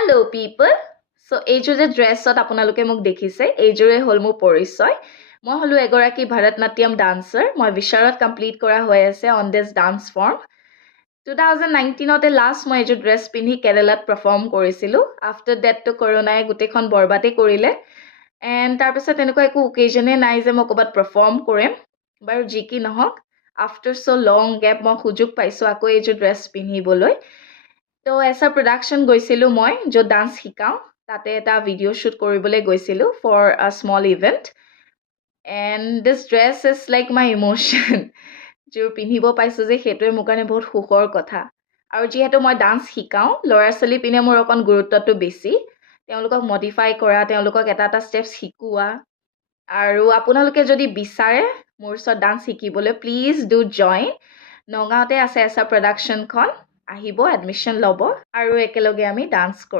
Hello people. So এইযোৰ যে ড্ৰেছত আপোনালোকে মোক দেখিছে এইযোৰে হ'ল মোৰ পৰিচয় মই হলো এগৰাকী ভাৰতনাট্যম ডান্সাৰ মই বিশাৰত কমপ্লিট কৰা হৈ আছে অন দিস ডান্স ফৰ্ম 2019 তে লাষ্ট মই এইযোৰ ড্ৰেছ পিন্ধি কেৰালাত পাৰফৰ্ম কৰিছিলো আফটাৰ দ্যাট তো কৰোনায়ে গোটেইখন বৰবাদে কৰিলে এণ্ড তাৰ পিছত এনেকুৱা একো অকেজনে নাই যে মই ক'বাত পাৰফৰ্ম কৰিম বাৰু যি কি নহওক আফটাৰ সো লং গ্যাপ মই সুযোগ পাইছো আকৌ এইযোৰ ড্ৰেছ পিন্ধিবলৈ তো এসা প্ৰডাকশ্যন গৈছিলো মই য'ত ডান্স শিকাওঁ তাতে এটা ভিডিঅ' শ্বুট কৰিবলৈ গৈছিলো for a small event and this dress is like my emotion যোৰ পিন্ধিব পাইছো যে সেইটোৱে মোৰ কাৰণে বহুত সুখৰ কথা আৰু যিহেতু মই ডান্স শিকাওঁ ল'ৰা ছোৱালী পিনে মোৰ অকণ গুৰুত্বটো বেছি তেওঁলোকক মডিফাই কৰা তেওঁলোকক এটা এটা ষ্টেপছ শিকোৱা আৰু আপোনালোকে যদি বিচাৰে মোৰ ওচৰত ডান্স শিকিবলৈ প্লিজ ডু জইন নগাঁৱতে আছে এসা প্ৰডাকশ্যনখন আহিব এডমিশ্যন ল'ব আৰু একেলগে আমি ডান্স কৰিম